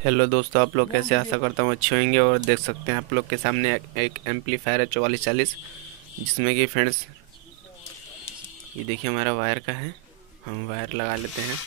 Hello दोस्तों, आप लोग कैसे? आशा करता हूँ अच्छे होंगे। और देख सकते हैं आप लोग के सामने एक एम्पलीफायर है 4440, जिसमें कि फ्रेंड्स ये देखिए हमारा वायर का है। हम वायर लगा लेते हैं।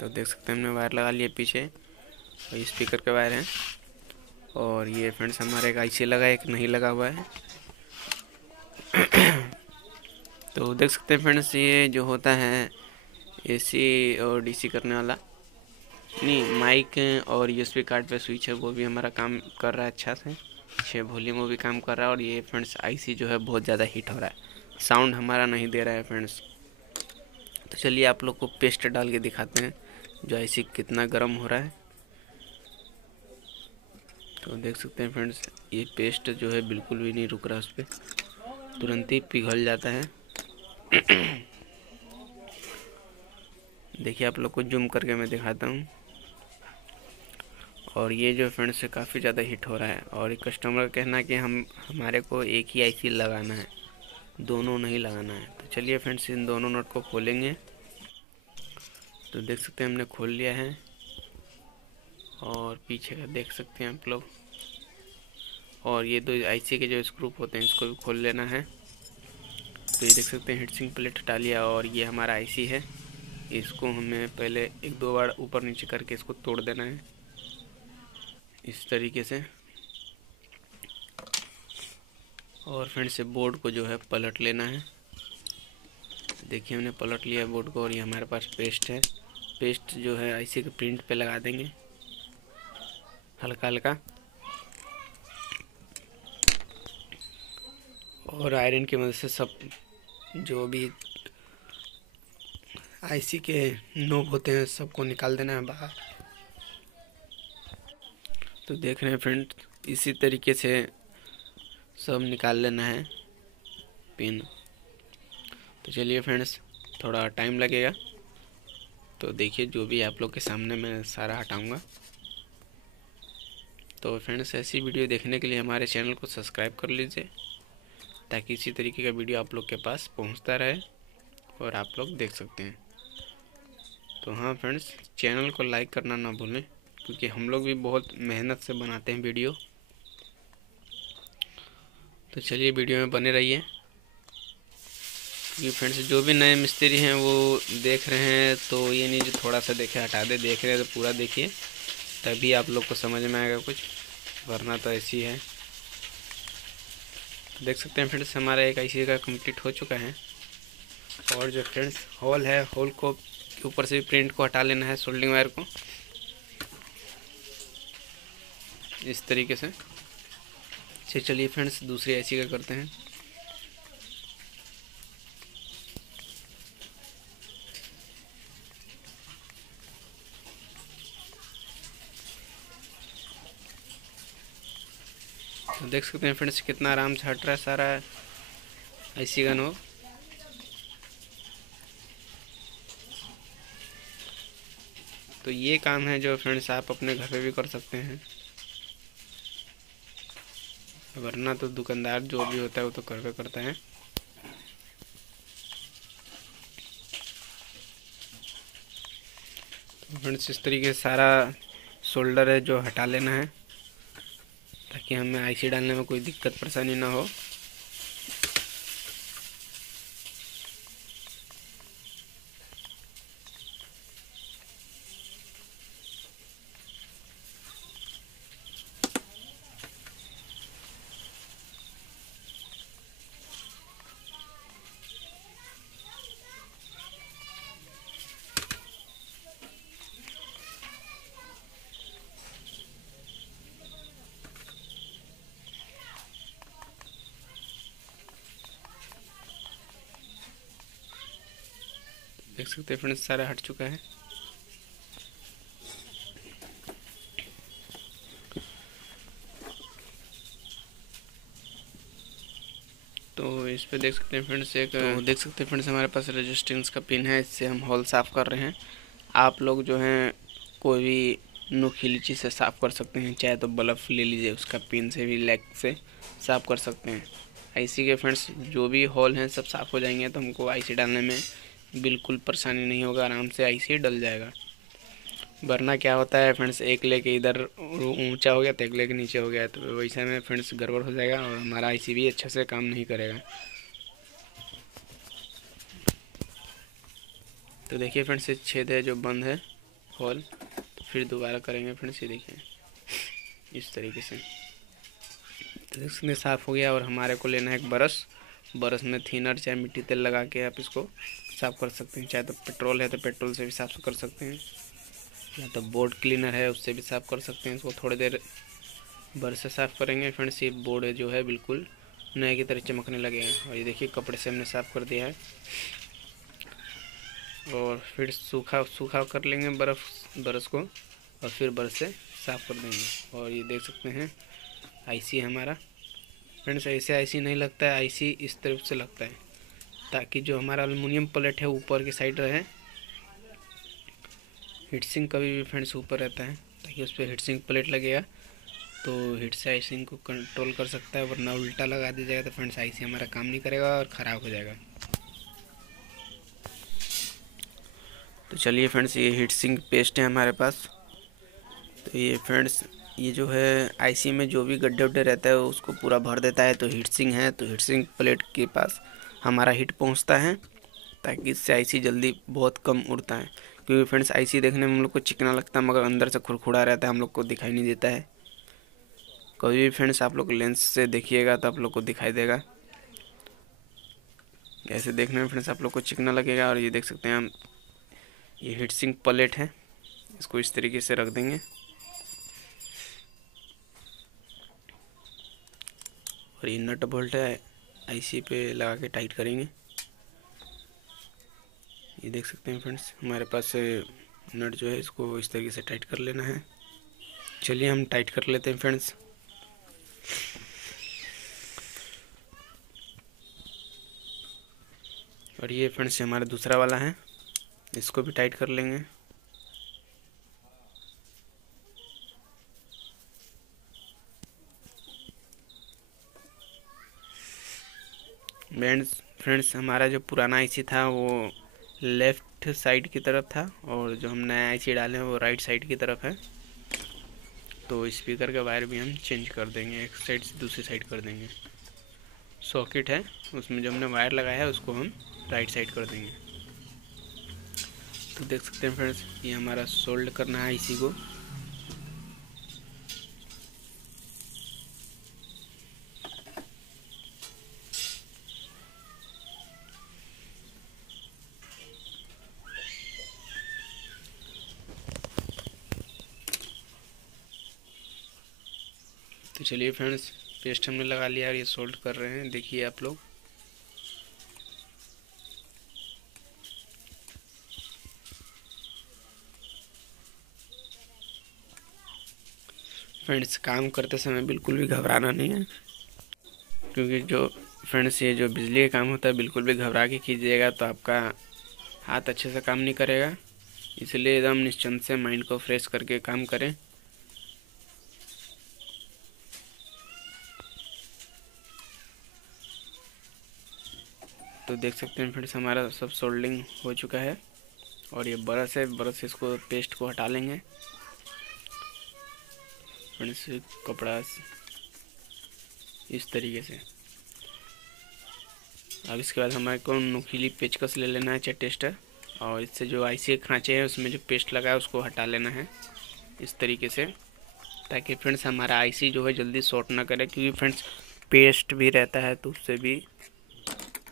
तो देख सकते हैं हमने वायर लगा लिए पीछे, और स्पीकर के वायर हैं। और ये फ्रेंड्स हमारे एक आईसी लगा है, एक नहीं लगा हुआ है। तो देख सकते हैं फ्रेंड्स, ये जो होता है एसी और डीसी करने वाला, नहीं माइक और यूएसबी कार्ड पे स्विच है, वो भी हमारा काम कर रहा है अच्छा से। 6 वॉल्यूम वो भी काम कर रहा है। और ये फ्रेंड्स आईसी जो है बहुत ज़्यादा हीट हो रहा है, साउंड हमारा नहीं दे रहा है फ्रेंड्स। तो चलिए आप लोग को पेस्ट डाल के दिखाते हैं जो आईसी कितना गर्म हो रहा है। तो देख सकते हैं फ्रेंड्स, ये पेस्ट जो है बिल्कुल भी नहीं रुक रहा, उस पर तुरंत ही पिघल जाता है। देखिए आप लोग को जूम करके मैं दिखाता हूँ। और ये जो फ्रेंड्स काफ़ी ज़्यादा हिट हो रहा है। और एक कस्टमर का कहना है कि हमारे को एक ही आईसी लगाना है, दोनों नहीं लगाना है। तो चलिए फ्रेंड्स इन दोनों नट को खोलेंगे। तो देख सकते हैं हमने खोल लिया है। और पीछे का देख सकते हैं आप लोग। और ये दो आईसी के जो स्क्रू होते हैं इसको भी खोल लेना है। तो ये देख सकते हैं हीट सिंक प्लेट हटा लिया। और ये हमारा आईसी है, इसको हमें पहले एक दो बार ऊपर नीचे करके इसको तोड़ देना है इस तरीके से। और फ्रेंड्स से बोर्ड को जो है पलट लेना है। देखिए हमने पलट लिया बोर्ड को। और ये हमारे पास पेस्ट है। पेस्ट जो है आईसी के प्रिंट पे लगा देंगे हल्का हल्का। और आयरन की मदद से सब जो भी आईसी के नोब होते हैं सबको निकाल देना है बाहर। तो देख रहे हैं फ्रेंड, इसी तरीके से सब निकाल लेना है पिन। तो चलिए फ्रेंड्स, थोड़ा टाइम लगेगा। तो देखिए जो भी आप लोग के सामने मैं सारा हटाऊंगा। तो फ्रेंड्स ऐसी वीडियो देखने के लिए हमारे चैनल को सब्सक्राइब कर लीजिए, ताकि इसी तरीके का वीडियो आप लोग के पास पहुंचता रहे और आप लोग देख सकते हैं। तो हाँ फ्रेंड्स, चैनल को लाइक करना ना भूलें, क्योंकि हम लोग भी बहुत मेहनत से बनाते हैं वीडियो। तो चलिए वीडियो में बने रहिए, क्योंकि फ्रेंड्स जो भी नए मिस्त्री हैं वो देख रहे हैं, तो ये नहीं जो थोड़ा सा देखे हटा दे, देख रहे हैं तो पूरा देखिए, तभी आप लोग को समझ में आएगा कुछ, वरना तो ऐसी है। देख सकते हैं फ्रेंड्स हमारा एक आईसी का कंप्लीट हो चुका है। और जो फ्रेंड्स होल है, होल को के ऊपर से भी प्रिंट को हटा लेना है, सोल्डिंग वायर को इस तरीके से। चलिए फ्रेंड्स दूसरी आईसी का करते हैं। तो देख सकते हैं फ्रेंड्स कितना आराम से हट रहा है सारा आईसी का नोब। तो ये काम है जो फ्रेंड्स आप अपने घर पे भी कर सकते हैं, वरना तो दुकानदार जो भी होता है वो तो घर पे करता है। तो फ्रेंड्स इस तरीके से सारा शोल्डर है जो हटा लेना है, ताकि हमें आईसी डालने में कोई दिक्कत परेशानी ना हो। देख सकते हैं फ्रेंड्स सारा हट चुका है। तो इस पे देख सकते हैं फ्रेंड्स देख सकते हैं फ्रेंड्स हमारे पास रेजिस्टेंस का पिन है, इससे हम होल साफ़ कर रहे हैं। आप लोग जो हैं कोई भी नुकीली चीज़ से साफ़ कर सकते हैं, चाहे तो बल्ब ले लीजिए, उसका पिन से भी लैक से साफ़ कर सकते हैं। आईसी के फ्रेंड्स जो भी होल हैं सब साफ़ हो जाएंगे, तो हमको आईसी डालने में बिल्कुल परेशानी नहीं होगा, आराम से आईसी डल जाएगा। वरना क्या होता है फ्रेंड्स, एक लेके इधर ऊंचा हो गया तो एक लेके नीचे हो गया, तो वैसे में फ्रेंड्स गड़बड़ हो जाएगा और हमारा आईसी भी अच्छे से काम नहीं करेगा। तो देखिए फ्रेंड्स, ये छेद है जो बंद है होल, तो फिर दोबारा करेंगे फ्रेंड्स। ये देखिए इस तरीके से, तो इसमें साफ़ हो गया। और हमारे को लेना है एक ब्रश, ब्रश में थिनर चाहे मिट्टी तेल लगा के आप इसको साफ़ कर सकते हैं। चाहे तो पेट्रोल है तो पेट्रोल से भी साफ़ कर सकते हैं, या तो बोर्ड क्लीनर है उससे भी साफ़ कर सकते हैं। इसको थोड़ी देर ब्रश से साफ़ करेंगे फ्रेंड्स, ये बोर्ड जो है बिल्कुल नए की तरह चमकने लगेगा। और ये देखिए कपड़े से हमने साफ़ कर दिया है, और फिर सूखा सूखा कर लेंगे ब्रश को, और फिर ब्रश से साफ़ कर देंगे। और ये देख सकते हैं आईसी हमारा फ्रेंड्स, ऐसे आईसी नहीं लगता है, आईसी इस तरफ से लगता है, ताकि जो हमारा एल्युमिनियम प्लेट है ऊपर की साइड रहे। हीटसिंक कभी भी फ्रेंड्स ऊपर रहता है, ताकि उस पर हीटसिंक प्लेट लगेगा तो हीट से आईसिंग को कंट्रोल कर सकता है। वरना उल्टा लगा दिया जाएगा तो फ्रेंड्स आईसी हमारा काम नहीं करेगा और ख़राब हो जाएगा। तो चलिए फ्रेंड्स, ये हीट सिंक पेस्ट है हमारे पास। तो ये फ्रेंड्स, ये जो है आईसी में जो भी गड्ढे उड्ढे रहता है उसको पूरा भर देता है। तो हीट सिंक है, तो हीट सिंक प्लेट के पास हमारा हीट पहुंचता है, ताकि इससे आईसी जल्दी बहुत कम उड़ता है। क्योंकि फ्रेंड्स आईसी देखने में हम लोग को चिकना लगता है, मगर अंदर से खुरखुरा रहता है, हम लोग को दिखाई नहीं देता है। कभी भी फ्रेंड्स आप लोग लेंस से देखिएगा तो आप लोग को दिखाई देगा। ऐसे देखने में फ्रेंड्स आप लोग को चिकना लगेगा। और ये देख सकते हैं हम, ये हीट सिंक प्लेट है, इसको इस तरीके से रख देंगे। और ये नट बोल्ट है, आईसी पे लगा के टाइट करेंगे। ये देख सकते हैं फ्रेंड्स, हमारे पास नट जो है इसको इस तरीके से टाइट कर लेना है। चलिए हम टाइट कर लेते हैं फ्रेंड्स। और ये फ्रेंड्स हमारा दूसरा वाला है, इसको भी टाइट कर लेंगे। फ्रेंड्स हमारा जो पुराना आईसी था वो लेफ़्ट साइड की तरफ था, और जो हम नया आईसी डाले हैं वो राइट साइड की तरफ है। तो स्पीकर का वायर भी हम चेंज कर देंगे, एक साइड से दूसरी साइड कर देंगे। सॉकेट है, उसमें जो हमने वायर लगाया है उसको हम राइट साइड कर देंगे। तो देख सकते हैं फ्रेंड्स, ये हमारा सोल्ड करना है आईसी को। तो चलिए फ्रेंड्स, पेस्ट हमने लगा लिया और ये सोल्ड कर रहे हैं, देखिए आप लोग। फ्रेंड्स काम करते समय बिल्कुल भी घबराना नहीं है, क्योंकि जो फ्रेंड्स ये जो बिजली का काम होता है बिल्कुल भी घबरा के कीजिएगा तो आपका हाथ अच्छे से काम नहीं करेगा। इसलिए एकदम निश्चिंत से माइंड को फ्रेश करके काम करें। तो देख सकते हैं फ्रेंड्स, हमारा सब सोल्डिंग हो चुका है। और ये ब्रश है, ब्रश से इसको पेस्ट को हटा लेंगे फ्रेंड्स, कपड़ा इस तरीके से। अब इसके बाद हमारे को नुकीली पेचकस ले लेना है, चाहे टेस्टर, और इससे जो आईसी के खांचे हैं उसमें जो पेस्ट लगा है उसको हटा लेना है इस तरीके से, ताकि फ्रेंड्स हमारा आईसी जो है जल्दी शॉर्ट ना करे। क्योंकि फ्रेंड्स पेस्ट भी रहता है तो उससे भी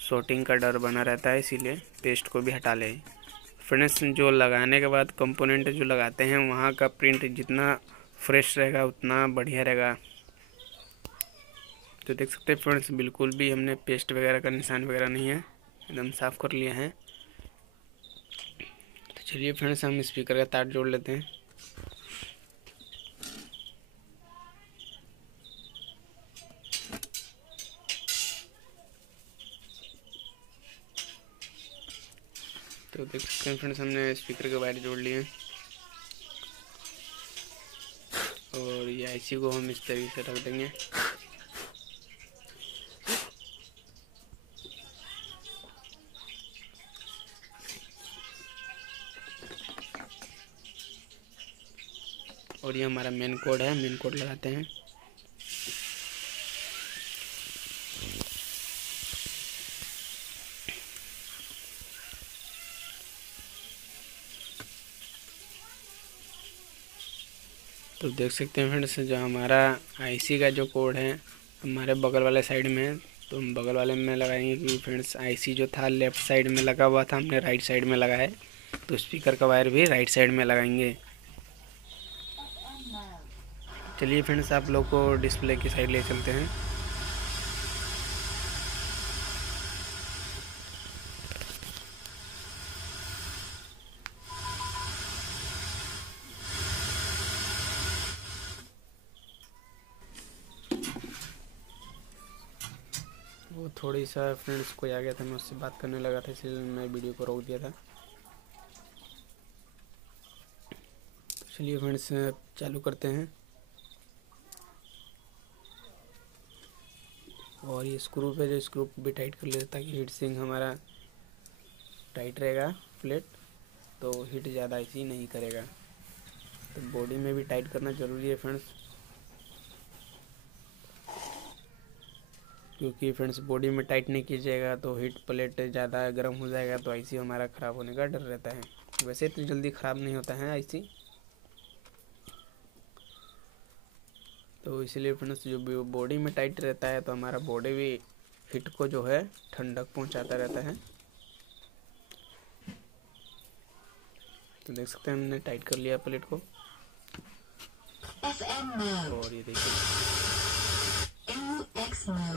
शॉर्टिंग का डर बना रहता है, इसीलिए पेस्ट को भी हटा लें फ्रेंड्स। जो लगाने के बाद कंपोनेंट जो लगाते हैं वहाँ का प्रिंट जितना फ्रेश रहेगा उतना बढ़िया रहेगा। तो देख सकते हैं फ्रेंड्स, बिल्कुल भी हमने पेस्ट वगैरह का निशान वगैरह नहीं है, एकदम साफ़ कर लिया है। तो चलिए फ्रेंड्स, हम स्पीकर का तार जोड़ लेते हैं। तो देख सकते हैं फ्रेंड्स, हमने स्पीकर के वायर जोड़ लिए हैं। और ये आईसी को हम इस तरीके से रख देंगे। और ये हमारा मेन कोड है, मेन कोड लगाते हैं। तो देख सकते हैं फ्रेंड्स, जो हमारा आईसी का जो कोड है हमारे बगल वाले साइड में है, तो हम बगल वाले में लगाएंगे कि फ्रेंड्स आईसी जो था लेफ़्ट साइड में लगा हुआ था, हमने राइट साइड में लगा है, तो स्पीकर का वायर भी राइट साइड में लगाएंगे। चलिए फ्रेंड्स, आप लोग को डिस्प्ले की साइड ले चलते हैं। वो थोड़ी सा फ्रेंड्स कोई आ गया था, मैं उससे बात करने लगा था, इसलिए मैं वीडियो को रोक दिया था। तो चलिए फ्रेंड्स, चालू करते हैं। और ये स्क्रू पे, जो स्क्रू भी टाइट कर लेता ताकि हीट सिंक हमारा टाइट रहेगा प्लेट, तो हीट ज़्यादा ऐसी नहीं करेगा। तो बॉडी में भी टाइट करना ज़रूरी है फ्रेंड्स, क्योंकि फ्रेंड्स बॉडी में टाइट नहीं कीजिएगा तो हीट प्लेट ज़्यादा गर्म हो जाएगा, तो आईसी हमारा ख़राब होने का डर रहता है। वैसे तो जल्दी ख़राब नहीं होता है आईसी, तो इसलिए फ्रेंड्स जो बॉडी में टाइट रहता है तो हमारा बॉडी भी हीट को जो है ठंडक पहुंचाता रहता है। तो देख सकते हैं हमने टाइट कर लिया प्लेट को। और ये देखिए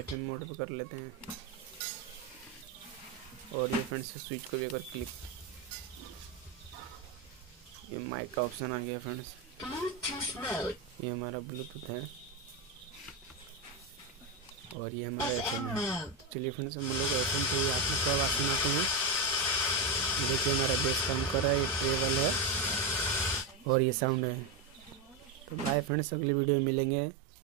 FM मोड पे कर लेते हैं। और ये फ्रेंड्स स्विच को भी अगर क्लिक, ये माइक का ऑप्शन आ गया फ्रेंड्स, ये हमारा ब्लूटूथ है और ये हमारा FM है। चलिए फ्रेंड्स, हम लोग FM पे आप लोग को आवाज़ सुनाते हैं। देखिए हमारा बेस काम कर रहा है, ये ट्रेवल है और ये साउंड है। तो बाय फ्रेंड्स, अगली वीडियो में मिलेंगे।